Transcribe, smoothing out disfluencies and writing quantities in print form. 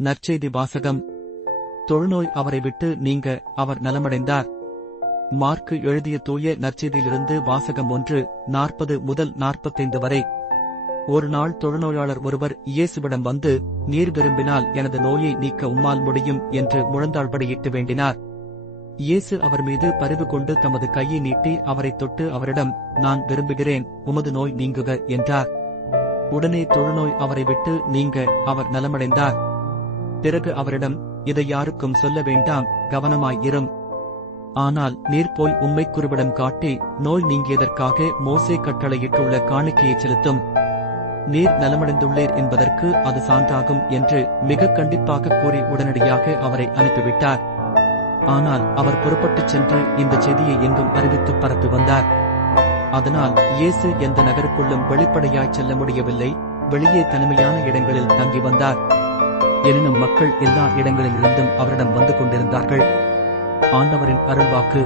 நற்செய்தி வாசகம். தொழுநோய் அவரை விட்டு நீங்க அவர் நலமடைந்தார். மார்க்கு எழுதிய தூய நற்செய்தியிலிருந்து வாசகம் 1:40 முதல் 45 வரை. ஒரு நாள் தொழுநோயாளர் ஒருவர் இயேசுவிடம் வந்து, நீர் விரும்பினால் எனது நோயை நீக்க உம்மால் முடியும் என்று முழந்தாள்படியிட்டு வேண்டினார். இயேசு அவர் மீது பரிவு கொண்டு தமது கையை நீட்டி அவரைத் தொட்டு அவரிடம், நான் விரும்புகிறேன், உமது நோய் நீங்குக என்றார். உடனே தொழுநோய் அவரை விட்டு நீங்க அவர் நலமடைந்தார். பிறகு அவரிடம், இதை யாருக்கும் சொல்ல வேண்டாம், கவனமாய் இரும். ஆனால் நீர் போய் உம்மைக் குருவிடம் காட்டி நோய் நீங்கியதற்காக மோசே கட்டளையிட்டுள்ள காணிக்கையைச் செலுத்தும். நீர் நலமடைந்துள்ளீர் என்பதற்கு அது சான்றாகும் என்று மிக கண்டிப்பாக கூறி உடனடியாக அவரை அனுப்பிவிட்டார். ஆனால் அவர் புறப்பட்டுச் சென்று இந்த செய்தியை எங்கும் அறிவித்து பரப்பி வந்தார். அதனால் இயேசு எந்த நகருக்குள்ளும் வெளிப்படையாய் செல்ல முடியவில்லை, வெளியே தனிமையான இடங்களில் தங்கி வந்தார். எனினும் மக்கள் எல்லா இடங்களிலிருந்தும் அவரிடம் வந்து கொண்டிருந்தார்கள். ஆண்டவரின் அருள்வாக்கு.